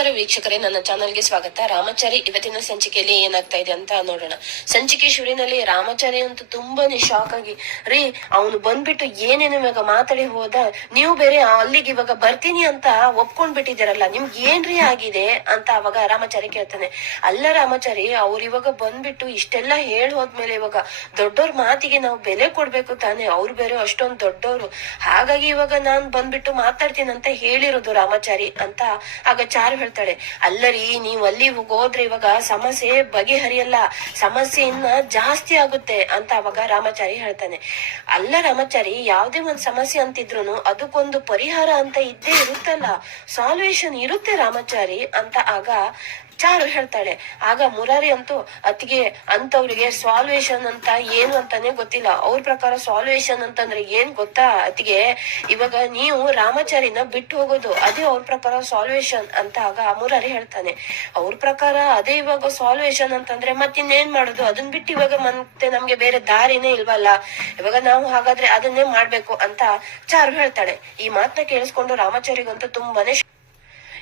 ನಮಸ್ಕಾರ ವೀಕ್ಷಕರೇ, ನನ್ನ ಚಾನಲ್ಗೆ ಸ್ವಾಗತ. ರಾಮಚಾರಿ, ಇವತ್ತಿನ ಸಂಚಿಕೆಯಲ್ಲಿ ಏನಾಗ್ತಾ ಇದೆ ಅಂತ ನೋಡೋಣ. ಸಂಚಿಕೆ ಶುರುವಿನಲ್ಲಿ ರಾಮಚಾರಿ ಅಂತೂ ತುಂಬಾನೇ ಶಾಕ್ ಆಗಿ, ರೀ, ಅವನು ಬಂದ್ಬಿಟ್ಟು ಏನೇನು ಇವಾಗ ಮಾತಾಡಿ ಹೋದ, ನೀವು ಬೇರೆ ಅಲ್ಲಿಗೆ ಇವಾಗ ಬರ್ತೀನಿ ಅಂತ ಒಪ್ಕೊಂಡ್ ಬಿಟ್ಟಿದ್ದೀರಲ್ಲ ನಿಮ್ಗೆ ಏನ್ರಿ ಆಗಿದೆ ಅಂತ ಅವಾಗ ರಾಮಚಾರಿ ಕೇಳ್ತಾನೆ. ಅಲ್ಲ ರಾಮಚಾರಿ, ಅವ್ರು ಇವಾಗ ಬಂದ್ಬಿಟ್ಟು ಇಷ್ಟೆಲ್ಲ ಹೇಳ್ ಹೋದ್ಮೇಲೆ ಇವಾಗ ದೊಡ್ಡವ್ರ ಮಾತಿಗೆ ನಾವು ಬೆಲೆ ಕೊಡ್ಬೇಕು ತಾನೆ, ಅವ್ರು ಬೇರೆ ಅಷ್ಟೊಂದ್ ದೊಡ್ಡವರು. ಹಾಗಾಗಿ ಇವಾಗ ನಾನ್ ಬಂದ್ಬಿಟ್ಟು ಮಾತಾಡ್ತೀನಿ ಅಂತ ಹೇಳಿರೋದು ರಾಮಚಾರಿ ಅಂತ ಆಗ ಚಾರು ಹೇಳ್ತಾಳೆ, ಅಲ್ಲರಿ, ನೀವ್ ಅಲ್ಲಿ ಹೋದ್ರೆ ಇವಾಗ ಸಮಸ್ಯೆ ಬಗೆಹರಿಯಲ್ಲ, ಸಮಸ್ಯೆ ಇನ್ನ ಜಾಸ್ತಿ ಆಗುತ್ತೆ ಅಂತ ಅವಾಗ ರಾಮಾಚಾರಿ ಹೇಳ್ತಾನೆ. ಅಲ್ಲ ರಾಮಾಚಾರಿ, ಯಾವ್ದೇ ಒಂದ್ ಸಮಸ್ಯೆ ಅಂತಿದ್ರು ಅದಕ್ಕೊಂದು ಪರಿಹಾರ ಅಂತ ಇದ್ದೇ ಇರುತ್ತಲ್ಲ ಸಾಲ್ವೇಶನ್ ಇರುತ್ತೆ ರಾಮಾಚಾರಿ ಅಂತ ಆಗ ಚಾರು ಹೇಳ್ತಾಳೆ. ಆಗ ಮುರಾರಿ ಅಂತೂ ಅತಿಗೆ ಅಂತವ್ರಿಗೆ ಸಾಲ್ವೇಶನ್ ಅಂತ ಏನು ಅಂತಾನೆ ಗೊತ್ತಿಲ್ಲ. ಅವ್ರ ಪ್ರಕಾರ ಸಾಲ್ವೇಶನ್ ಅಂತಂದ್ರೆ ಏನ್ ಗೊತ್ತಾ ಅತಿಗೆ ಇವಾಗ ನೀವು ರಾಮಾಚಾರಿನ ಬಿಟ್ಟು ಹೋಗೋದು, ಅದೇ ಅವ್ರ ಪ್ರಕಾರ ಸಾಲ್ವೇಶನ್ ಅಂತ ಆಗ ಮುರಾರಿ ಹೇಳ್ತಾನೆ, ಅವ್ರ ಪ್ರಕಾರ ಅದೇ ಇವಾಗ ಸಾಲ್ವೇಶನ್ ಅಂತಂದ್ರೆ ಮತ್ತಿನ್ನೇನ್ ಮಾಡೋದು? ಅದನ್ ಬಿಟ್ಟು ಇವಾಗ ಮತ್ತೆ ನಮ್ಗೆ ಬೇರೆ ದಾರಿನೇ ಇಲ್ವಲ್ಲ? ಇವಾಗ ನಾವು ಹಾಗಾದ್ರೆ ಅದನ್ನೇ ಮಾಡ್ಬೇಕು ಅಂತ ಚಾರು ಹೇಳ್ತಾಳೆ. ಈ ಮಾತನ್ನ ಕೇಳಿಸ್ಕೊಂಡು ರಾಮಾಚಾರ್ಯಗಂತೂ ತುಂಬಾನೇ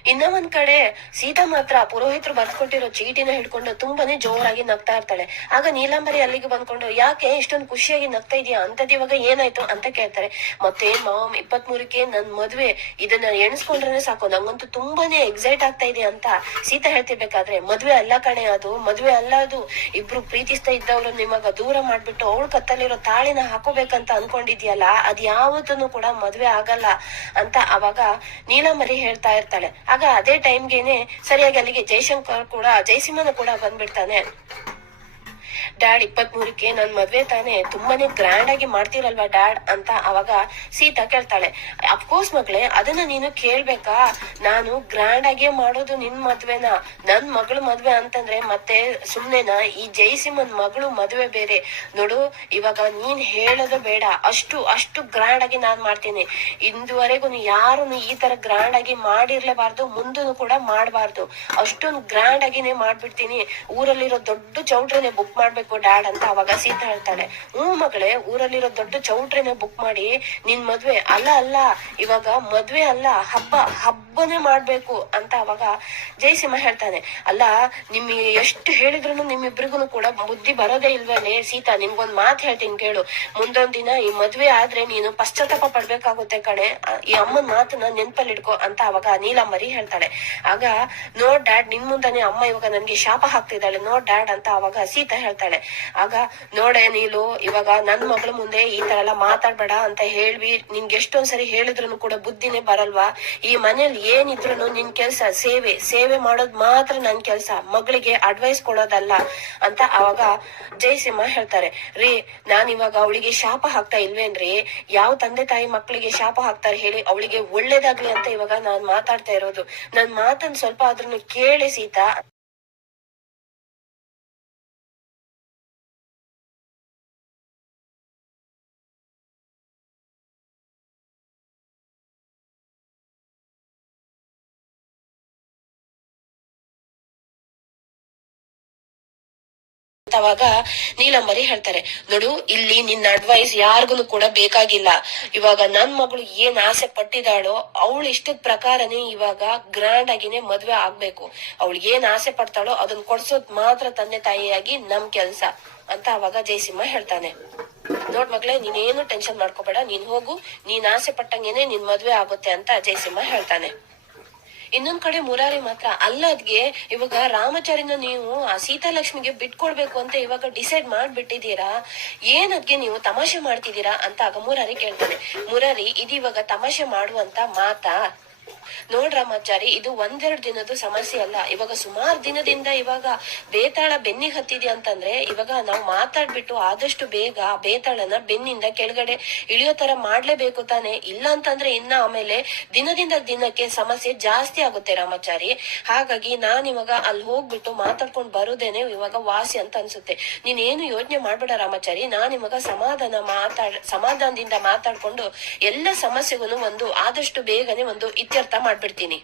ಇನ್ನ ಒಂದ್ ಕಡೆ ಸೀತಾ ಮಾತ್ರ ಪುರೋಹಿತರು ಬರ್ಕೊಟ್ಟಿರೋ ಚೀಟಿನ ಹಿಡ್ಕೊಂಡು ತುಂಬಾನೇ ಜೋರಾಗಿ ನಗ್ತಾ ಇರ್ತಾಳೆ. ಆಗ ನೀಲಾಂಬರಿ ಅಲ್ಲಿಗೆ ಬಂದ್ಕೊಂಡು, ಯಾಕೆ ಇಷ್ಟೊಂದು ಖುಷಿಯಾಗಿ ನಗ್ತಾ ಇದೀಯಾ ಅಂತದ್ ಇವಾಗ ಏನಾಯ್ತು? ಅಂತ ಕೇಳ್ತಾರೆ. ಮತ್ತೆ ಮಾಮ್ ಇಪ್ಪತ್ ಮೂರಕ್ಕೆ ನನ್ ಮದ್ವೆ. ಇದನ್ನ ಎಣಿಸ್ಕೊಂಡ್ರೆ ಸಾಕು. ನಂಗಂತೂ ತುಂಬಾನೇ ಎಕ್ಸೈಟ್ ಆಗ್ತಾ ಇದೆ ಅಂತ ಸೀತಾ ಹೇಳ್ತಿರ್ಬೇಕಾದ್ರೆ, ಮದ್ವೆ ಅಲ್ಲ ಕಣೆ ಅದು, ಮದ್ವೆ ಅಲ್ಲ ಅದು. ಇಬ್ರು ಪ್ರೀತಿಸ್ತಾ ಇದ್ದವ್ರು ನಿಮಗ ದೂರ ಮಾಡ್ಬಿಟ್ಟು ಅವಳು ಕತ್ತಲಿರೋ ತಾಳಿನ ಹಾಕೋಬೇಕಂತ ಅನ್ಕೊಂಡಿದ್ಯಲ್ಲ ಅದ್ ಯಾವತ್ತೂ ಕೂಡ ಮದ್ವೆ ಆಗಲ್ಲ ಅಂತ ಅವಾಗ ನೀಲಾಂಬರಿ ಹೇಳ್ತಾ ಇರ್ತಾಳೆ. ಆಗ ಅದೇ ಟೈಮ್ಗೆನೆ ಸರಿಯಾಗಿ ಅಲ್ಲಿಗೆ ಜೈಶಂಕರ್ ಕೂಡ ಜಯಸಿಂಹನ ಕೂಡ ಬಂದ್ಬಿಡ್ತಾನೆ. ಡ್ಯಾಡ್ ಇಪ್ಪತ್ ಮೂರಕ್ಕೆ ನನ್ ಮದ್ವೆ ತಾನೆ. ತುಂಬಾನೇ ಗ್ರ್ಯಾಂಡ್ ಆಗಿ ಮಾಡ್ತೀರಲ್ವಾ ಡ್ಯಾಡ್ ಅಂತ ಅವಾಗ ಸೀತಾ ಕೇಳ್ತಾಳೆ. ಅಫ್ಕೋರ್ಸ್ ಮಗಳೇ, ಅದನ್ನ ನೀನು ಕೇಳ್ಬೇಕಾ? ನಾನು ಗ್ರ್ಯಾಂಡ್ ಆಗೇ ಮಾಡೋದು ನಿನ್ ಮದ್ವೆನ? ನನ್ ಮಗಳು ಮದ್ವೆ ಅಂತಂದ್ರೆ ಮತ್ತೆ ಸುಮ್ನೆನಾ? ಈ ಜೈಸಿಮನ್ ಮಗಳು ಮದ್ವೆ ಬೇರೆ. ನೋಡು, ಇವಾಗ ನೀನ್ ಹೇಳೋದು ಬೇಡ. ಅಷ್ಟು ಅಷ್ಟು ಗ್ರ್ಯಾಂಡ್ ಆಗಿ ನಾನ್ ಮಾಡ್ತೀನಿ. ಇಂದುವರೆಗೂ ಯಾರು ಈ ತರ ಗ್ರ್ಯಾಂಡ್ ಆಗಿ ಮಾಡಿರ್ಲೇಬಾರ್ದು ಮುಂದೂ ಕೂಡ ಮಾಡಬಾರ್ದು. ಅಷ್ಟೊಂದು ಗ್ರ್ಯಾಂಡ್ ಆಗಿನೇ ಮಾಡ್ಬಿಡ್ತೀನಿ. ಊರಲ್ಲಿರೋ ದೊಡ್ಡ ಚೌಟ್ರಿನೇ ಬುಕ್ ಮಾಡ್ಬೇಕು ಡ್ಯಾಡ್ ಅಂತ ಅವಾಗ ಸೀತಾ ಹೇಳ್ತಾಳೆ. ಹ್ಞೂ ಮಗಳೇ, ಊರಲ್ಲಿರೋ ದೊಡ್ಡ ಚೌಟ್ರಿನ ಬುಕ್ ಮಾಡಿ, ನಿನ್ ಮದ್ವೆ ಅಲ್ಲ ಅಲ್ಲ, ಇವಾಗ ಮದ್ವೆ ಅಲ್ಲ, ಹಬ್ಬ, ಹಬ್ಬನೇ ಮಾಡ್ಬೇಕು ಅಂತ ಅವಾಗ ಜಯಸಿಂಹ ಹೇಳ್ತಾನೆ. ಅಲ್ಲ ನಿಮ್ ಎಷ್ಟು ಹೇಳಿದ್ರು ನಿಮ್ಮಿಬ್ರಿಗೂ ಕೂಡ ಬುದ್ಧಿ ಬರೋದೇ ಇಲ್ವೇನೆ ಸೀತಾ ನಿನ್ಗೊಂದ್ ಮಾತ್ ಹೇಳ್ತೀನಿ ಕೇಳು. ಮುಂದೊಂದ್ ದಿನ ಈ ಮದ್ವೆ ಆದ್ರೆ ನೀನು ಪಶ್ಚಾತ್ತಾಪ ಪಡ್ಬೇಕಾಗುತ್ತೆ ಕಣೆ. ಈ ಅಮ್ಮನ್ ಮಾತನ್ನ ನೆನ್ಪಲ್ಲಿ ಇಟ್ಕೋ ಅಂತ ಅವಾಗ ನೀಲಮ್ಮರಿ ಹೇಳ್ತಾಳೆ. ಆಗ ನೋಡ್ ಡ್ಯಾಡ್, ನಿನ್ ಮುಂದಾನೆ ಅಮ್ಮ ಇವಾಗ ನನ್ಗೆ ಶಾಪ ಹಾಕ್ತಿದ್ದಾಳೆ. ನೋಡ್ ಡ್ಯಾಡ್ ಅಂತ ಅವಾಗ ಸೀತಾ ಹೇಳ್ತಾಳೆ. ಆಗ, ನೋಡೆ ನೀಲು, ಇವಾಗ ನನ್ ಮಗಳ ಮುಂದೆ ಈ ತರ ಎಲ್ಲ ಮಾತಾಡ್ಬೇಡ ಅಂತ ಹೇಳ್ವಿ. ನಿನ್ಗೆ ಎಷ್ಟೊಂದ್ ಸರಿ ಹೇಳಿದ್ರು ಕೂಡ ಬುದ್ಧಿನೇ ಬರಲ್ವಾ? ಈ ಮನೇಲಿ ಏನಿದ್ರು ನಿನ್ ಕೆಲ್ಸ ಸೇವೆ. ಸೇವೆ ಮಾಡೋದ್ ಮಾತ್ರ ನನ್ ಕೆಲ್ಸ. ಮಗಳಿಗೆ ಅಡ್ವೈಸ್ ಕೊಡೋದಲ್ಲ. ಅಂತ ಅವಾಗ ಜಯಸಿಂಹ ಹೇಳ್ತಾರೆ. ರೀ ನಾನ್ ಇವಾಗ ಅವಳಿಗೆ ಶಾಪ ಹಾಕ್ತಾ ಇಲ್ವೇನ್ರಿ ಯಾವ ತಂದೆ ತಾಯಿ ಮಕ್ಕಳಿಗೆ ಶಾಪ ಹಾಕ್ತಾರೆ ಹೇಳಿ ಅವಳಿಗೆ ಒಳ್ಳೇದಾಗ್ಲಿ ಅಂತ ಇವಾಗ ನಾನ್ ಮಾತಾಡ್ತಾ ಇರೋದು. ನನ್ ಮಾತನ್ ಸ್ವಲ್ಪ ಅದ್ರನ್ನು ಕೇಳಿ ಸೀತಾ. ಅವಾಗ ನೀಲಂಬರಿ ಹೇಳ್ತಾರೆ, ನೋಡು, ಇಲ್ಲಿ ನಿನ್ನ ಅಡ್ವೈಸ್ ಯಾರಿಗೂ ಕೂಡ ಬೇಕಾಗಿಲ್ಲ. ಇವಾಗ ನನ್ ಮಗಳು ಏನ್ ಆಸೆ ಪಟ್ಟಿದಾಳೋ ಅವಳು ಇಷ್ಟದ ಪ್ರಕಾರನೇ ಇವಾಗ ಗ್ರ್ಯಾಂಡ್ ಆಗಿನೇ ಮದ್ವೆ ಆಗ್ಬೇಕು. ಅವಳು ಏನ್ ಆಸೆ ಪಡ್ತಾಳೋ ಅದನ್ನ ಕೊಡ್ಸೋದ್ ಮಾತ್ರ ತಂದೆ ತಾಯಿಯಾಗಿ ನಮ್ ಕೆಲ್ಸ. ಅಂತ ಅವಾಗ ಜಯಸಿಂಹ ಹೇಳ್ತಾನೆ. ನೋಡ್ ಮಗಳೇ, ನೀನೇನು ಟೆನ್ಷನ್ ಮಾಡ್ಕೋಬೇಡ. ನೀನ್ ಹೋಗು. ನೀನ್ ಆಸೆ ಪಟ್ಟಂಗೆನೆ ನಿನ್ ಮದ್ವೆ ಆಗುತ್ತೆ ಅಂತ ಜಯಸಿಂಹ ಹೇಳ್ತಾನೆ. ಇನ್ನೊಂದ್ ಕಡೆ ಮುರಾರಿ ಮಾತ್ರ ಅಲ್ಲದ್ಗೆ ಇವಾಗ ರಾಮಚಾರಿನ ನೀವು ಆ ಸೀತಾಲಕ್ಷ್ಮಿಗೆ ಬಿಟ್ಕೊಡ್ಬೇಕು ಅಂತ ಇವಾಗ ಡಿಸೈಡ್ ಮಾಡ್ಬಿಟ್ಟಿದೀರಾ ಏನದ್ಗೆ ನೀವು ತಮಾಷೆ ಮಾಡ್ತಿದ್ದೀರಾ ಅಂತ ಆಗ ಮುರಾರಿ ಕೇಳ್ತಾನೆ. ಮುರಾರಿ ಇದಿವಾಗ ತಮಾಷೆ ಮಾಡುವಂತ ಮಾತಾ? ನೋಡ್ ರಾಮಾಚಾರಿ ಇದು ಒಂದೆರಡು ದಿನದ ಸಮಸ್ಯೆ ಅಲ್ಲ. ಇವಾಗ ಸುಮಾರು ದಿನದಿಂದ ಇವಾಗ ಬೇತಾಳ ಬೆನ್ನಿಗೆ ಹತ್ತಿದೆ ಅಂತಂದ್ರೆ, ಇವಾಗ ನಾವು ಮಾತಾಡ್ಬಿಟ್ಟು ಆದಷ್ಟು ಬೇಗ ಬೇತಾಳನ ಬೆನ್ನಿಂದ ಕೆಳಗಡೆ ಇಳಿಯೋ ತರ ಮಾಡ್ಲೇಬೇಕು ತಾನೆ. ಇಲ್ಲ ಅಂತಂದ್ರೆ ಇನ್ನ ಆಮೇಲೆ ದಿನದಿಂದ ದಿನಕ್ಕೆ ಸಮಸ್ಯೆ ಜಾಸ್ತಿ ಆಗುತ್ತೆ ರಾಮಾಚಾರಿ. ಹಾಗಾಗಿ ನಾನ್ ಇವಾಗ ಅಲ್ಲಿ ಹೋಗ್ಬಿಟ್ಟು ಮಾತಾಡ್ಕೊಂಡು ಬರೋದೇನೆ ಇವಾಗ ವಾಸಿ ಅಂತ ಅನ್ಸುತ್ತೆ. ನೀನ್ ಏನು ಯೋಚನೆ ಮಾಡ್ಬೇಡ ರಾಮಾಚಾರಿ. ನಾನ್ ಇವಾಗ ಸಮಾಧಾನ ಮಾತಾಡ್, ಸಮಾಧಾನದಿಂದ ಮಾತಾಡ್ಕೊಂಡು ಎಲ್ಲ ಸಮಸ್ಯೆಗೂ ಒಂದು ಆದಷ್ಟು ಬೇಗನೆ ಒಂದು ಇತ್ಯರ್ಥ ಮಾಡ್ಬಿಡ್ತೀನಿ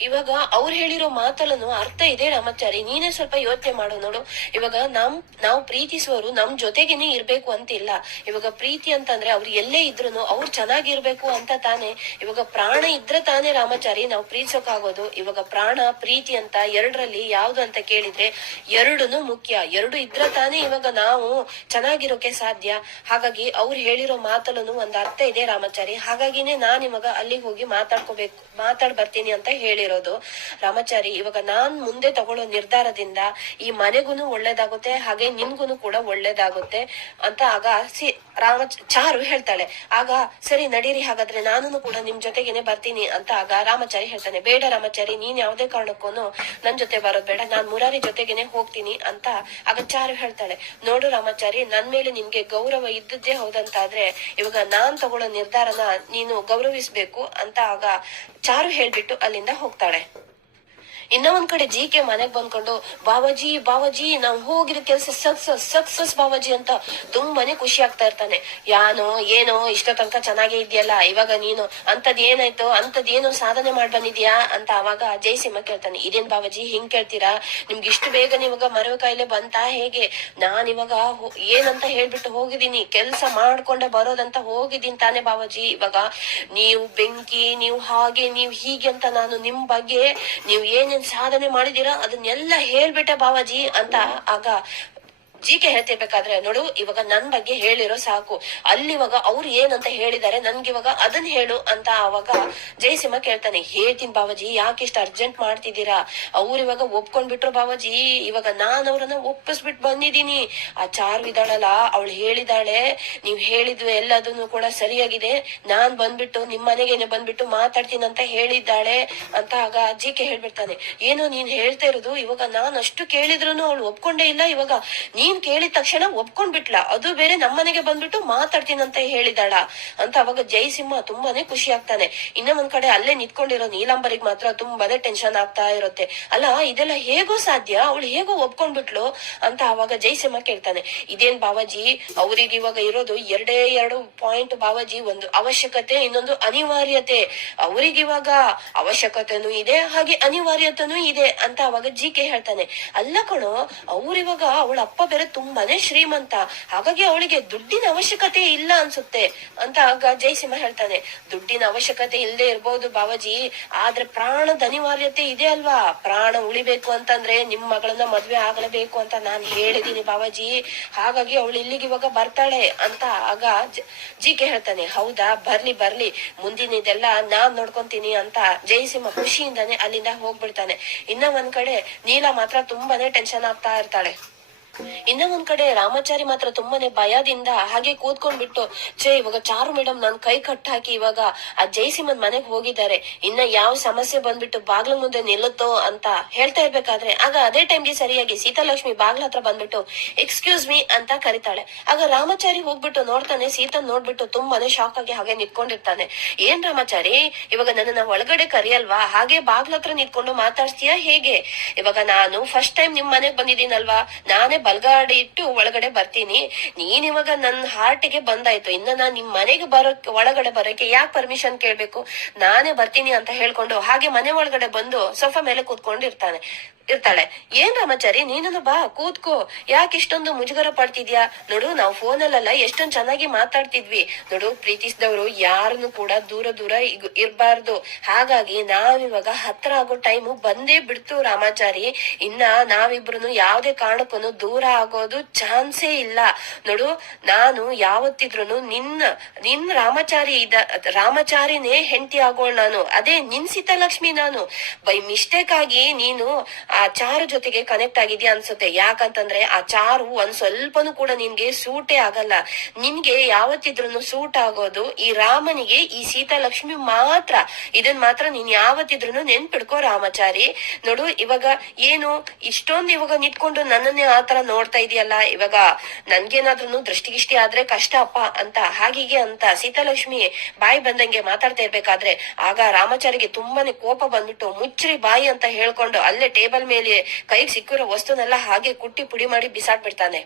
ಇವಾಗ ಅವ್ರು ಹೇಳಿರೋ ಮಾತಲ್ಲೂ ಅರ್ಥ ಇದೆ ರಾಮಾಚಾರಿ, ನೀನೇ ಸ್ವಲ್ಪ ಯೋಚನೆ ಮಾಡು, ನೋಡು. ಇವಾಗ ನಮ್, ನಾವು ಪ್ರೀತಿಸುವವರು ನಮ್ ಜೊತೆಗೇನೆ ಇರ್ಬೇಕು ಅಂತಿಲ್ಲ. ಇವಾಗ ಪ್ರೀತಿ ಅಂತಂದ್ರೆ ಅವ್ರು ಎಲ್ಲೇ ಇದ್ರು ಅವ್ರು ಚೆನ್ನಾಗಿರ್ಬೇಕು ಅಂತ ತಾನೇ. ಇವಾಗ ಪ್ರಾಣ ಇದ್ರೆ ತಾನೇ ರಾಮಾಚಾರಿ, ನಾವು ಪ್ರೀತಿಸೋಕಾಗೋದು. ಇವಾಗ ಪ್ರಾಣ, ಪ್ರೀತಿ ಅಂತ ಎರಡರಲ್ಲಿ ಯಾವ್ದು ಅಂತ ಕೇಳಿದ್ರೆ ಎರಡೂನು ಮುಖ್ಯ. ಎರಡು ಇದ್ರ ತಾನೇ ಇವಾಗ ನಾವು ಚೆನ್ನಾಗಿರೋಕೆ ಸಾಧ್ಯ. ಹಾಗಾಗಿ ಅವ್ರು ಹೇಳಿರೋ ಮಾತಲ್ಲೂ ಒಂದ್ ಅರ್ಥ ಇದೆ ರಾಮಾಚಾರಿ. ಹಾಗಾಗಿನೇ ನಾನ್ ಇವಾಗ ಅಲ್ಲಿಗೆ ಹೋಗಿ ಮಾತಾಡ್ಕೋಬೇಕು, ಮಾತಾಡ್ ಬರ್ತೀನಿ ಅಂತ ಹೇಳಿರೋದು ರಾಮಾಚಾರಿ, ಇವಾಗ ನಾನ್ ಮುಂದೆ ತಗೊಳ್ಳೋ ನಿರ್ಧಾರದಿಂದ ಈ ಮನೆಗೂನು ಒಳ್ಳೇದಾಗುತ್ತೆ, ಹಾಗೆ ನಿನ್ಗೂನು ಕೂಡ ಒಳ್ಳೇದಾಗುತ್ತೆ ಅಂತ ಆಗ ಸಿ ರಾಮ ಚಾರು ಹೇಳ್ತಾಳೆ. ಆಗ ಸರಿ ನಡೀರಿ, ಹಾಗಾದ್ರೆ ನಾನು ಕೂಡ ನಿಮ್ ಜೊತೆಗೇನೆ ಬರ್ತೀನಿ ಅಂತ ಆಗ ರಾಮಾಚಾರಿ ಹೇಳ್ತಾನೆ. ಬೇಡ ರಾಮಾಚಾರಿ, ನೀನ್ ಯಾವ್ದೇ ಕಾರಣಕ್ಕೂನು ನನ್ ಜೊತೆ ಬರೋದ್ ಬೇಡ, ನಾನ್ ಮುರಾರಿ ಜೊತೆಗೇನೆ ಹೋಗ್ತೀನಿ ಅಂತ ಆಗ ಚಾರು ಹೇಳ್ತಾಳೆ. ನೋಡು ರಾಮಾಚಾರಿ, ನನ್ ಮೇಲೆ ನಿನ್ಗೆ ಗೌರವ ಇದ್ದದ್ದೇ ಹೌದಂತಾದ್ರೆ ಇವಾಗ ನಾನ್ ತಗೊಳ್ಳೋ ನಿರ್ಧಾರನ ನೀನು ಗೌರವಿಸ್ಬೇಕು ಅಂತ ಆಗ ಚಾರು ಹೇಳ್ಬಿಟ್ಟು ಅಲ್ಲಿಂದ 到嘞。ಇನ್ನ ಒಂದ್ ಕಡೆ ಜಿ ಕೆ ಮನೆಗ್ ಬಂದ್ಕೊಂಡು, ಬಾಬಾಜಿ ಬಾಬಾಜಿ, ನಾವ್ ಹೋಗಿರೋ ಕೆಲಸ ಸಕ್ಸಸ್ ಸಕ್ಸಸ್ ಬಾವಾಜಿ ಅಂತ ತುಂಬಾನೇ ಖುಷಿ ಆಗ್ತಾ ಇರ್ತಾನೆ. ಯಾನೋ, ಏನೋ ಇಷ್ಟ ತನಕ ಚೆನ್ನಾಗೇ ಇದೆಯಲ್ಲ, ಇವಾಗ ನೀನು ಅಂತದ್ ಏನಾಯ್ತು, ಅಂತದ್ ಏನು ಸಾಧನೆ ಮಾಡ್ ಬಂದಿದ್ಯಾ? ಅಂತ ಅವಾಗ ಜಯಸಿಂಹ ಕೇಳ್ತಾನೆ. ಇದೇನ್ ಬಾವಾಜಿ ಹಿಂಗ್ ಕೇಳ್ತೀರಾ? ನಿಮ್ಗೆ ಇಷ್ಟು ಬೇಗ ಇವಾಗ ಮರವ ಕಾಯಿಲೆ ಬಂತಾ ಹೇಗೆ? ನಾನ್ ಇವಾಗ ಏನಂತ ಹೇಳ್ಬಿಟ್ಟು ಹೋಗಿದ್ದೀನಿ, ಕೆಲ್ಸ ಮಾಡ್ಕೊಂಡೆ ಬರೋದಂತ ಹೋಗಿದ್ದೀನಿ ತಾನೇ ಬಾಬಾಜಿ. ಇವಾಗ ನೀವು ಬೆಂಕಿ, ನೀವು ಹಾಗೆ, ನೀವು ಹೀಗೆ ಅಂತ ನಾನು ನಿಮ್ ಬಗ್ಗೆ, ನೀವು ಏನೇನ್ ಸಾಧನೆ ಮಾಡಿದೀರಾ ಅದನ್ನೆಲ್ಲ ಹೇಳ್ಬಿಟ್ಟೆ ಬಾವಾಜಿ ಅಂತ ಆಗ ಜೀಕೆ ಹೇಳ್ತಿರ್ಬೇಕಾದ್ರೆ ನೋಡು, ಇವಾಗ ನನ್ ಬಗ್ಗೆ ಹೇಳಿರೋ ಸಾಕು. ಅಲ್ಲಿ ಇವಾಗ ಅವ್ರು ಏನಂತ ಹೇಳಿದಾರೆ ನನ್ಗಿವಾಗ ಅದನ್ ಹೇಳು ಅಂತ ಅವಾಗ ಜಯಸಿಂಹ ಕೇಳ್ತಾನೆ ಹೇಳ್ತೀನಿ ಬಾವಾಜಿ, ಯಾಕೆ ಇಷ್ಟ ಅರ್ಜೆಂಟ್ ಮಾಡ್ತಿದ್ದೀರಾ? ಅವ್ರು ಇವಾಗ ಒಪ್ಕೊಂಡ್ಬಿಟ್ರು ಬಾವಾಜಿ. ಇವಾಗ ನಾನ್ ಅವ್ರನ್ನ ಒಪ್ಪಿಸ್ಬಿಟ್ ಬಂದಿದೀನಿ ಆ ಚಾರ್ ಇದ್ದಾಳಲ್ಲ, ಅವಳು ಹೇಳಿದಾಳೆ ನೀವ್ ಹೇಳಿದ್ವಿ ಎಲ್ಲದನ್ನು ಕೂಡ ಸರಿಯಾಗಿದೆ. ನಾನ್ ಬಂದ್ಬಿಟ್ಟು ನಿಮ್ ಮನೆಗೇನೆ ಬಂದ್ಬಿಟ್ಟು ಮಾತಾಡ್ತೀನಿ ಅಂತ ಹೇಳಿದ್ದಾಳೆ ಅಂತ ಆಗ ಜಿ ಕೆ ಹೇಳ್ಬಿಡ್ತಾನೆ. ಏನು ನೀನ್ ಹೇಳ್ತಾ ಇರೋದು, ಇವಾಗ ನಾನ್ ಅಷ್ಟು ಕೇಳಿದ್ರು ಅವಳು ಒಪ್ಕೊಂಡೇ ಇಲ್ಲ ಇವಾಗ. ನೀನ್ ಕೇಳಿದ ತಕ್ಷಣ ಒಪ್ಕೊಂಡ್ಬಿಟ್ಲ. ಅದು ಬೇರೆ ನಮ್ಮನೆಗೆ ಬಂದ್ಬಿಟ್ಟು ಮಾತಾಡ್ತೀನಿ ಅಂತ ಹೇಳಿದಾಳ ಅಂತ ಅವಾಗ ಜಯಸಿಂಹ ತುಂಬಾನೇ ಖುಷಿ ಆಗ್ತಾನೆ. ಇನ್ನ ಒಂದ್ ಕಡೆ ಅಲ್ಲೇ ನಿಂತ್ಕೊಂಡಿರೋ ನೀಲಾಂಬರಿಗೆ ಮಾತ್ರ ತುಂಬಾನೇ ಟೆನ್ಷನ್ ಆಗ್ತಾ ಇರುತ್ತೆ. ಅಲ್ಲ, ಇದೆಲ್ಲ ಹೇಗೋ ಸಾಧ್ಯ? ಅವಳು ಹೇಗೋ ಒಪ್ಕೊಂಡ್ಬಿಟ್ಲು ಅಂತ ಅವಾಗ ಜಯಸಿಂಹ ಕೇಳ್ತಾನೆ. ಇದೇನ್ ಬಾವಾಜಿ? ಅವ್ರಿಗೆ ಇವಾಗ ಇರೋದು ಎರಡೇ ಎರಡು ಪಾಯಿಂಟ್ ಬಾವಾಜಿ, ಒಂದು ಅವಶ್ಯಕತೆ, ಇನ್ನೊಂದು ಅನಿವಾರ್ಯತೆ. ಅವ್ರಿಗಿವಾಗ ಅವಶ್ಯಕತೆನೂ ಇದೆ, ಹಾಗೆ ಅನಿವಾರ್ಯತೆನೂ ಇದೆ ಅಂತ ಅವಾಗ ಜಿ ಕೆ ಹೇಳ್ತಾನೆ. ಅಲ್ಲ ಕಣೋ, ಅವ್ರಿವಾಗ ಅವಳ ಅಪ್ಪ ತುಂಬಾನೇ ಶ್ರೀಮಂತ. ಹಾಗಾಗಿ ಅವಳಿಗೆ ದುಡ್ಡಿನ ಅವಶ್ಯಕತೆ ಇಲ್ಲ ಅನ್ಸುತ್ತೆ ಅಂತ ಆಗ ಜಯಸಿಂಹ ಹೇಳ್ತಾನೆ. ದುಡ್ಡಿನ ಅವಶ್ಯಕತೆ ಇಲ್ಲದೆ ಇರ್ಬೋದು ಬಾವಾಜಿ ಆದ್ರೆ ಪ್ರಾಣದ ಅನಿವಾರ್ಯತೆ ಇದೆ ಅಲ್ವಾ? ಪ್ರಾಣ ಉಳಿಬೇಕು ಅಂತಂದ್ರೆ ನಿಮ್ ಮಗಳನ್ನ ಮದ್ವೆ ಆಗಲೇಬೇಕು ಅಂತ ನಾನ್ ಹೇಳಿದೀನಿ ಬಾವಾಜಿ ಹಾಗಾಗಿ ಅವಳು ಇಲ್ಲಿಗೆ ಇವಾಗ ಬರ್ತಾಳೆ ಅಂತ ಆಗ ಜಿ ಕೆ ಹೇಳ್ತಾನೆ. ಹೌದಾ? ಬರ್ಲಿ ಬರ್ಲಿ. ಮುಂದಿನ ಇದೆಲ್ಲ ನಾನ್ ನೋಡ್ಕೊಂತೀನಿ ಅಂತ ಜಯಸಿಂಹ ಖುಷಿಯಿಂದಾನೆ ಅಲ್ಲಿಂದ ಹೋಗ್ಬಿಡ್ತಾನೆ. ಇನ್ನ ಒಂದ್ ಕಡೆ ನೀಲ ಮಾತ್ರ ತುಂಬಾನೇ ಟೆನ್ಷನ್ ಆಗ್ತಾ ಇರ್ತಾಳೆ. ಇನ್ನ ಒಂದ್ ಕಡೆ ರಾಮಾಚಾರಿ ಮಾತ್ರ ತುಂಬಾನೇ ಭಯದಿಂದ ಹಾಗೆ ಕೂತ್ಕೊಂಡ್ಬಿಟ್ಟು, ಛೇ, ಇವಾಗ ಚಾರು ಮೇಡಮ್ ನಾನ್ ಕೈ ಕಟ್ ಹಾಕಿ ಇವಾಗ ಆ ಜೈಸಿಮನ್ ಮನೆಗ್ ಹೋಗಿದ್ದಾರೆ. ಇನ್ನ ಯಾವ ಸಮಸ್ಯೆ ಬಂದ್ಬಿಟ್ಟು ಬಾಗ್ಲ ಮುಂದೆ ನಿಲ್ಲುತ್ತೋ ಅಂತ ಹೇಳ್ತಾ ಇರ್ಬೇಕಾದ್ರೆ, ಆಗ ಅದೇ ಟೈಮ್ಗೆ ಸರಿಯಾಗಿ ಸೀತಾಲಕ್ಷ್ಮಿ ಬಾಗ್ಲ ಹತ್ರ ಬಂದ್ಬಿಟ್ಟು ಎಕ್ಸ್ಕ್ಯೂಸ್ ಮೀ ಅಂತ ಕರಿತಾಳೆ. ಆಗ ರಾಮಾಚಾರಿ ಹೋಗ್ಬಿಟ್ಟು ನೋಡ್ತಾನೆ ಸೀತಾ ನೋಡ್ಬಿಟ್ಟು ತುಂಬಾನೇ ಶಾಕ್ ಆಗಿ ಹಾಗೆ ನಿಂತ್ಕೊಂಡಿರ್ತಾನೆ. ಏನ್ ರಾಮಾಚಾರಿ, ಇವಾಗ ನನ್ನ ಒಳಗಡೆ ಕರಿಯಲ್ವಾ? ಹಾಗೆ ಬಾಗ್ಲ ಹತ್ರ ನಿಂತ್ಕೊಂಡು ಮಾತಾಡ್ತೀಯಾ ಹೇಗೆ? ಇವಾಗ ನಾನು ಫಸ್ಟ್ ಟೈಮ್ ನಿಮ್ ಮನೆಗ್ ಬಂದಿದ್ದೀನಲ್ವಾ? ನಾನೇ ಬಲ್ಗಾಡಿ ಇಟ್ಟು ಒಳಗಡೆ ಬರ್ತೀನಿ. ನೀನ್ ಇವಾಗ ನನ್ನ ಹಾರ್ಟ್ಗೆ ಬಂದಾಯ್ತು. ಇನ್ನ ನಾನ್ ನಿಮ್ ಮನೆಗೆ ಬರೋಕ್, ಒಳಗಡೆ ಬರೋಕೆ ಯಾಕೆ ಪರ್ಮಿಷನ್ ಕೇಳ್ಬೇಕು? ನಾನೇ ಬರ್ತೀನಿ ಅಂತ ಹೇಳ್ಕೊಂಡು ಹಾಗೆ ಮನೆ ಒಳಗಡೆ ಬಂದು ಸೋಫಾ ಮೇಲೆ ಕೂತ್ಕೊಂಡಿರ್ತಾನೆ, ಇರ್ತಾಳೆ. ಏನ್ ರಾಮಾಚಾರಿ, ನೀನನ್ನು ಬಾ, ಕೂತ್ಕೋ. ಯಾಕೆ ಇಷ್ಟೊಂದು ಮುಜುಗರ ಪಡ್ತಿದ್ಯಾ? ನೋಡು, ನಾವು ಫೋನಲ್ಲೆಲ್ಲ ಎಷ್ಟೊಂದ್ ಚೆನ್ನಾಗಿ ಮಾತಾಡ್ತಿದ್ವಿ. ನೋಡು, ಪ್ರೀತಿಸಿದವರು ಯಾರನ್ನು ಕೂಡ ದೂರ ದೂರ ಇರ್ಬಾರ್ದು. ಹಾಗಾಗಿ ನಾವಿವಾಗ ಹತ್ರ ಆಗೋ ಟೈಮು ಬಂದೇ ಬಿಡ್ತು ರಾಮಾಚಾರಿ. ಇನ್ನ ನಾವಿಬ್ರು ಯಾವ್ದೇ ಕಾರಣಕ್ಕೂ ದೂರ ಆಗೋದು ಚಾನ್ಸೇ ಇಲ್ಲ. ನೋಡು, ನಾನು ಯಾವತ್ತಿದ್ರು ನಿನ್ನ, ನಿನ್ ರಾಮಚಾರಿ ಇದ, ರಾಮಚಾರಿನೇ ಹೆಂಡತಿ ಆಗೋಳ್ ನಾನು. ಅದೇ ನಿನ್ ಸೀತಾಲಕ್ಷ್ಮಿ ನಾನು. ಬೈ ಮಿಸ್ಟೇಕ್ ಆಗಿ ನೀನು ಆ ಚಾರು ಜೊತೆಗೆ ಕನೆಕ್ಟ್ ಆಗಿದ್ಯಾ ಅನ್ಸುತ್ತೆ. ಯಾಕಂತಂದ್ರೆ ಆ ಚಾರು ಒಂದ್ ಸ್ವಲ್ಪನೂ ಕೂಡ ನಿನ್ಗೆ ಸೂಟೇ ಆಗಲ್ಲ. ನಿನ್ಗೆ ಯಾವತ್ತಿದ್ರು ಸೂಟ್ ಆಗೋದು ಈ ರಾಮನಿಗೆ, ಈ ಸೀತಾಲಕ್ಷ್ಮಿ ಮಾತ್ರ. ಇದನ್ ಮಾತ್ರ ನೀನ್ ಯಾವತ್ತಿದ್ರು ನೆನ್ಪಿಡ್ಕೋ ರಾಮಚಾರಿ. ನೋಡು, ಇವಾಗ ಏನು, ಇಷ್ಟೊಂದು ಇವಾಗ ನಿಂತ್ಕೊಂಡು ನನ್ನನ್ನೇ ಆತರ ನೋಡ್ತಾ ಇದೆಯಲ್ಲ, ಇವಾಗ ನನ್ಗೇನಾದ್ರೂ ದೃಷ್ಟಿಗಿಷ್ಟಿ ಆದ್ರೆ ಕಷ್ಟ ಅಪ್ಪ ಅಂತ, ಹಾಗೀಗೆ ಅಂತ ಸೀತಾಲಕ್ಷ್ಮಿ ಬಾಯಿ ಬಂದಂಗೆ ಮಾತಾಡ್ತಾ ಇರ್ಬೇಕಾದ್ರೆ ಆಗ ರಾಮಾಚಾರಿಗೆ ತುಂಬಾನೇ ಕೋಪ ಬಂದ್ಬಿಟ್ಟು ಮುಚ್ಚ್ರಿ ಬಾಯಿ ಅಂತ ಹೇಳ್ಕೊಂಡು ಅಲ್ಲೇ ಟೇಬಲ್ ಮೇಲೆ ಕೈಗೆ ಸಿಕ್ಕಿರೋ ವಸ್ತುನೆಲ್ಲ ಹಾಗೆ ಕುಟ್ಟಿ ಪುಡಿ ಮಾಡಿ ಬಿಸಾಡ್ಬಿಡ್ತಾನೆ.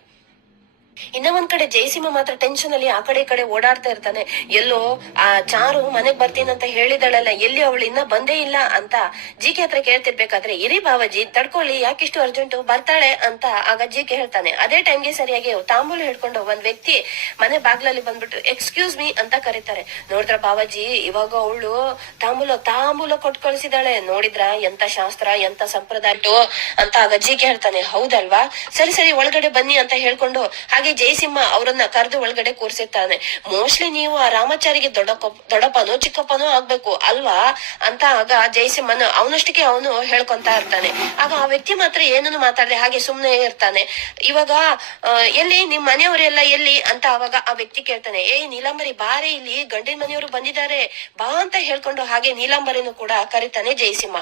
ಇನ್ನ ಒಂದ್ ಕಡೆ ಜಯಸಿಂಹ ಮಾತ್ರ ಟೆನ್ಷನ್ ಅಲ್ಲಿ ಆ ಕಡೆ ಕಡೆ ಓಡಾಡ್ತಾ ಇರ್ತಾನೆ. ಎಲ್ಲೋ ಆ ಚಾರು ಮನೆಗ್ ಬರ್ತೀನಂತ ಹೇಳಿದಳಲ್ಲ, ಎಲ್ಲಿ ಅವಳು ಇನ್ನ ಬಂದೇ ಇಲ್ಲ ಅಂತ ಜಿಕೆ ಹತ್ರ ಕೇಳ್ತಿರ್ಬೇಕಾದ್ರೆ, ಇರಿ ಬಾವಾಜಿ, ತಡ್ಕೊಳ್ಳಿ, ಯಾಕಿಷ್ಟು ಅರ್ಜೆಂಟ್ ಬರ್ತಾಳೆ ಅಂತ ಆಗ ಜಿಕೆ ಹೇಳ್ತಾನೆ. ಅದೇ ಟೈಮ್ಗೆ ಸರಿಯಾಗಿ ತಾಂಬೂಲ ಹಿಡ್ಕೊಂಡು ಒಂದ್ ವ್ಯಕ್ತಿ ಮನೆ ಬಾಗ್ಲಲ್ಲಿ ಬಂದ್ಬಿಟ್ಟು ಎಕ್ಸ್ಕ್ಯೂಸ್ ಮೀ ಅಂತ ಕರೀತಾರೆ. ನೋಡಿದ್ರ ಬಾವಾಜಿ, ಇವಾಗ ಅವಳು ತಾಂಬೂಲ ತಾಂಬೂಲ ಕೊಟ್ ಕಳ್ಸಿದಾಳೆ ನೋಡಿದ್ರ ಎಂತ ಶಾಸ್ತ್ರ, ಎಂತ ಸಂಪ್ರದಾಯ ಅಂತ ಆಗ ಜಿಕೆ ಹೇಳ್ತಾನೆ, ಹೌದಲ್ವಾ? ಸರಿ ಸರಿ, ಒಳಗಡೆ ಬನ್ನಿ ಅಂತ ಹೇಳ್ಕೊಂಡು ಜಯಸಿಂಹ ಅವರನ್ನ ಕರೆದು ಒಳಗಡೆ ಕೂರ್ಸಿರ್ತಾನೆ. ಮೋಸ್ಟ್ಲಿ ನೀವು ಆ ರಾಮಾಚಾರಿಗೆ ದೊಡ್ಡಪ್ಪ ದೊಡ್ಡಪ್ಪನೋ, ಚಿಕ್ಕಪ್ಪನೋ ಆಗ್ಬೇಕು, ಅಲ್ವಾ? ಅಂತ ಆಗ ಜಯಸಿಂಹನ ಅವನಷ್ಟಕ್ಕೆ ಅವನು ಹೇಳ್ಕೊಂತ ಇರ್ತಾನೆ. ಆಗ ಆ ವ್ಯಕ್ತಿ ಮಾತ್ರ ಏನನ್ನು ಮಾತಾಡದೆ ಹಾಗೆ ಸುಮ್ನೆ ಇರ್ತಾನೆ. ಇವಾಗ ಎಲ್ಲಿ ನಿಮ್ ಮನೆಯವರೆಲ್ಲ ಎಲ್ಲಿ ಅಂತ ಅವಾಗ ಆ ವ್ಯಕ್ತಿ ಕೇಳ್ತಾನೆ. ಏ, ನೀಲಾಂಬರಿ ಬಾರೆ ಇಲ್ಲಿ, ಗಂಡಿನ ಮನೆಯವರು ಬಂದಿದ್ದಾರೆ. ಬಾ ಅಂತ ಹೇಳ್ಕೊಂಡು ಹಾಗೆ ನೀಲಾಂಬರಿನೂ ಕೂಡ ಕರಿತಾನೆ ಜಯಸಿಂಹ.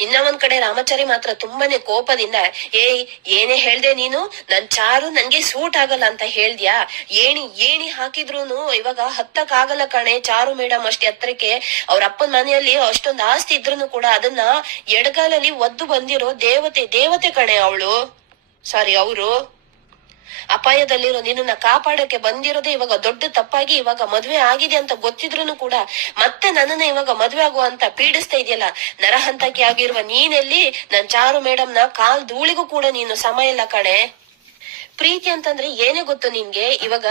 ಇನ್ನ ಒಂದ್ ಕಡೆ ರಾಮಾಚಾರಿ ಮಾತ್ರ ತುಂಬಾನೇ ಕೋಪದಿಂದ, ಏಯ್, ಏನೇ ಹೇಳ್ದೆ ನೀನು? ನನ್ ಚಾರು ನನ್ಗೆ ಸೂಟ್ ಆಗಲ್ಲ ಅಂತ ಹೇಳ್ದ್ಯಾ? ಏಣಿ ಏಣಿ ಹಾಕಿದ್ರೂನು ಇವಾಗ ಹತ್ತಕ್ ಆಗಲ್ಲ ಕಣೆ, ಚಾರು ಮೇಡಮ್ ಅಷ್ಟೇ ಹತ್ರಕ್ಕೆ. ಅವ್ರ ಅಪ್ಪನ ಮನೆಯಲ್ಲಿ ಅಷ್ಟೊಂದ್ ಆಸ್ತಿ ಇದ್ರು ಕೂಡ ಅದನ್ನ ಎಡಗಾಲಲ್ಲಿ ಒದ್ದು ಬಂದಿರೋ ದೇವತೆ ದೇವತೆ ಕಣೆ ಅವಳು. ಸಾರಿ, ಅವರು. ಅಪಾಯದಲ್ಲಿರೋ ನಿನ್ನನ್ನ ಕಾಪಾಡಕ್ಕೆ ಬಂದಿರೋದೇ ಇವಾಗ ದೊಡ್ಡ ತಪ್ಪಾಗಿ ಇವಾಗ ಮದ್ವೆ ಆಗಿದೆ ಅಂತ ಗೊತ್ತಿದ್ರು ಕೂಡ ಮತ್ತೆ ನನ್ನನ್ನ ಇವಾಗ ಮದ್ವೆ ಆಗುವಂತ ಪೀಡಿಸ್ತಾ ಇದೆಯಲ್ಲ? ನರಹಂತಕಿ ಆಗಿರುವ ನೀನೆಲ್ಲಿ? ನನ್ ಚಾರು ಮೇಡಮ್ನ ಕಾಲ್ ಧೂಳಿಗೂ ಕೂಡ ನೀನು ಸಮಯ ಇಲ್ಲ ಕಣೆ. ಪ್ರೀತಿ ಅಂತಂದ್ರೆ ಏನೇ ಗೊತ್ತು ನಿಮ್ಗೆ ಇವಾಗ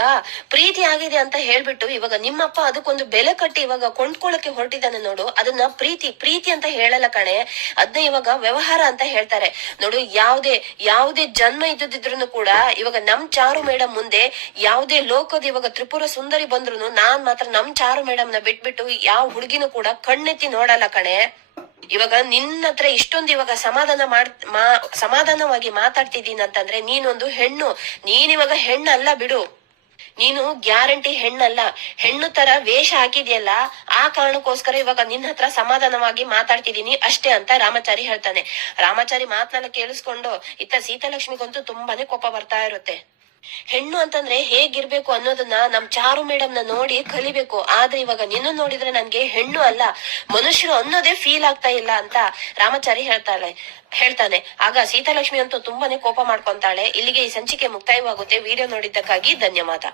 ಪ್ರೀತಿ ಆಗಿದೆ ಅಂತ ಹೇಳ್ಬಿಟ್ಟು ಇವಾಗ ನಿಮ್ಮಪ್ಪ ಅದಕ್ಕೊಂದು ಬೆಲೆ ಕಟ್ಟಿ ಇವಾಗ ಕೊಂಡ್ಕೊಳಕ್ಕೆ ಹೊರಟಿದ್ದಾನೆ ನೋಡು. ಅದನ್ನ ಪ್ರೀತಿ ಪ್ರೀತಿ ಅಂತ ಹೇಳಲ್ಲ ಕಣೆ. ಅದನ್ನ ಇವಾಗ ವ್ಯವಹಾರ ಅಂತ ಹೇಳ್ತಾರೆ. ನೋಡು, ಯಾವ್ದೇ ಯಾವ್ದೇ ಜನ್ಮ ಇದ್ದಿದ್ರು ಕೂಡ ಇವಾಗ ನಮ್ ಚಾರು ಮೇಡಮ್ ಮುಂದೆ ಯಾವ್ದೇ ಲೋಕದ ಇವಾಗ ತ್ರಿಪುರ ಸುಂದರಿ ಬಂದ್ರು ನಾನ್ ಮಾತ್ರ ನಮ್ ಚಾರು ಮೇಡಮ್ ಬಿಟ್ಬಿಟ್ಟು ಯಾವ ಹುಡುಗಿನೂ ಕೂಡ ಕಣ್ಣೆತ್ತಿ ನೋಡಲ್ಲ ಕಣೆ. ಇವಾಗ ನಿನ್ನ ಹತ್ರ ಇಷ್ಟೊಂದು ಇವಾಗ ಸಮಾಧಾನ ಮಾಡ್, ಮಾ, ಸಮಾಧಾನವಾಗಿ ಮಾತಾಡ್ತಿದ್ದೀನಿ ಅಂತಂದ್ರೆ ನೀನೊಂದು ಹೆಣ್ಣು. ನೀನಿವಾಗ ಹೆಣ್ಣಲ್ಲ ಬಿಡು. ನೀನು ಗ್ಯಾರಂಟಿ ಹೆಣ್ಣಲ್ಲ. ಹೆಣ್ಣು ತರ ವೇಷ ಹಾಕಿದ್ಯಲ್ಲ, ಆ ಕಾರಣಕ್ಕೋಸ್ಕರ ಇವಾಗ ನಿನ್ನ ಹತ್ರ ಸಮಾಧಾನವಾಗಿ ಮಾತಾಡ್ತಿದೀನಿ ಅಷ್ಟೇ ಅಂತ ರಾಮಾಚಾರಿ ಹೇಳ್ತಾನೆ. ರಾಮಾಚಾರಿ ಮಾತನ್ನ ಕೇಳಿಸ್ಕೊಂಡು, ಇತ್ತ ಸೀತಾಲಕ್ಷ್ಮಿಗಂತೂ ತುಂಬಾನೇ ಕೋಪ ಬರ್ತಾ ಇರುತ್ತೆ. ಹೆಣ್ಣು ಅಂತಂದ್ರೆ ಹೇಗಿರ್ಬೇಕು ಅನ್ನೋದನ್ನ ನಮ್ ಚಾರು ಮೇಡಮ್ ನೋಡಿ ಕಲಿಬೇಕು. ಆದ್ರೆ ಇವಾಗ ನಿನ್ನ ನೋಡಿದ್ರೆ ನನ್ಗೆ ಹೆಣ್ಣು ಅಲ್ಲ, ಮನುಷ್ಯರು ಅನ್ನೋದೇ ಫೀಲ್ ಆಗ್ತಾ ಇಲ್ಲ ಅಂತ ರಾಮಾಚಾರಿ ಹೇಳ್ತಾಳೆ, ಹೇಳ್ತಾನೆ. ಆಗ ಸೀತಾಲಕ್ಷ್ಮಿ ಅಂತೂ ತುಂಬಾನೇ ಕೋಪ ಮಾಡ್ಕೊಂತಾಳೆ. ಇಲ್ಲಿಗೆ ಈ ಸಂಚಿಕೆ ಮುಕ್ತಾಯವಾಗುತ್ತೆ. ವಿಡಿಯೋ ನೋಡಿದ್ದಕ್ಕಾಗಿ ಧನ್ಯವಾದ.